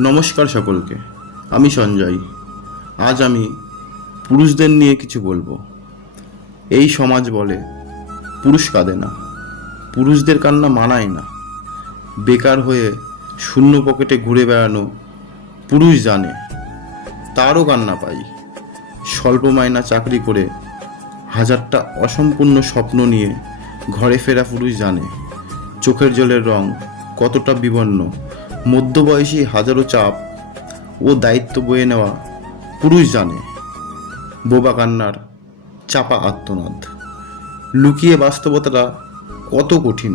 নমস্কার সকলকে, আমি সঞ্জয়। আজ আমি পুরুষদের নিয়ে কিছু বলবো। এই সমাজ বলে পুরুষ কাঁদে না, পুরুষদের কান্না মানায় না। বেকার হয়ে শূন্য পকেটে ঘুরে বেড়ানো পুরুষ জানে, তারও কান্না পাই। স্বল্প মাইনা চাকরি করে হাজারটা অসম্পূর্ণ স্বপ্ন নিয়ে ঘরে ফেরা পুরুষ জানে চোখের জলের রং কতটা বিবর্ণ। মধ্যবয়সী হাজারো চাপ ও দায়িত্ব বয়ে নেওয়া পুরুষ জানে বোবা কান্নার চাপা আর্তনাদ। লুকিয়ে বাস্তবতাটা কত কঠিন।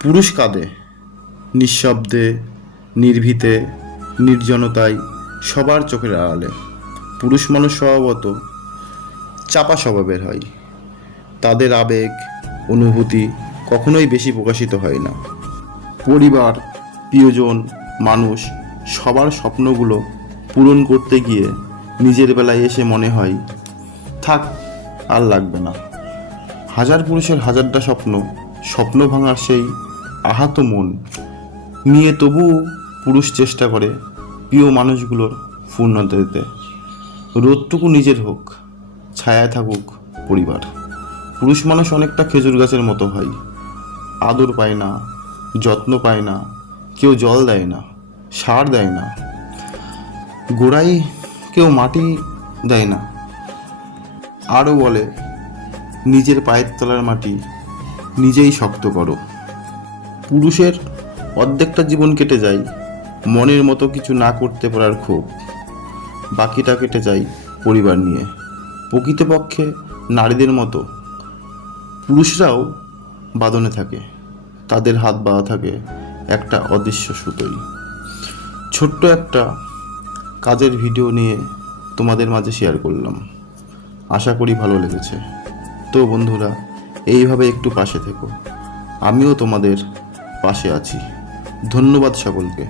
পুরুষ কাঁদে নিঃশব্দে, নির্ভীতে, নির্জনতায়, সবার চোখের আড়ালে। পুরুষ মানুষ স্বভাবত চাপা স্বভাবের হয়। তাদের আবেগ, অনুভূতি কখনোই বেশি প্রকাশিত হয় না। পরিবার, প্রিয়জন, মানুষ সবার স্বপ্নগুলো পূরণ করতে গিয়ে নিজের বেলায় এসে মনে হয় থাক, আর লাগবে না। হাজার পুরুষের হাজারটা স্বপ্ন ভাঙার সেই আহত মন নিয়ে তবুও পুরুষ চেষ্টা করে প্রিয় মানুষগুলোর পূর্ণতা দিতে। রোদটুকু নিজের হোক, ছায়ায় থাকুক পরিবার। পুরুষ মানুষ অনেকটা খেজুর গাছের মতো হয়, আদর পায় না, যত্ন পায় না, কেউ জল দেয় না, সার দেয় না, গোড়ায় কেউ মাটি দেয় না। আরও বলে নিজের পায়ের তলার মাটি নিজেই শক্ত করো। পুরুষের অর্ধেকটা জীবন কেটে যায় মনের মতো কিছু না করতে পারার ক্ষোভ, বাকিটা কেটে যায় পরিবার নিয়ে। প্রকৃতপক্ষে নারীদের মতো পুরুষরাও বাঁধনে থাকে, তাদের হাত বাঁধা থাকে একটা অদৃশ্য সুতোই। ছোট্ট একটা কাজের ভিডিও নিয়ে তোমাদের মাঝে শেয়ার করলাম, আশা করি ভালো লেগেছে। তো বন্ধুরা, এইভাবে একটু পাশে থেকো, আমিও তোমাদের পাশে আছি। ধন্যবাদ সকলকে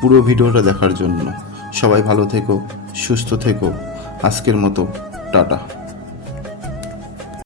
পুরো ভিডিওটা দেখার জন্য। সবাই ভালো থেকো, সুস্থ থেকো। আজকের মতো টাটা।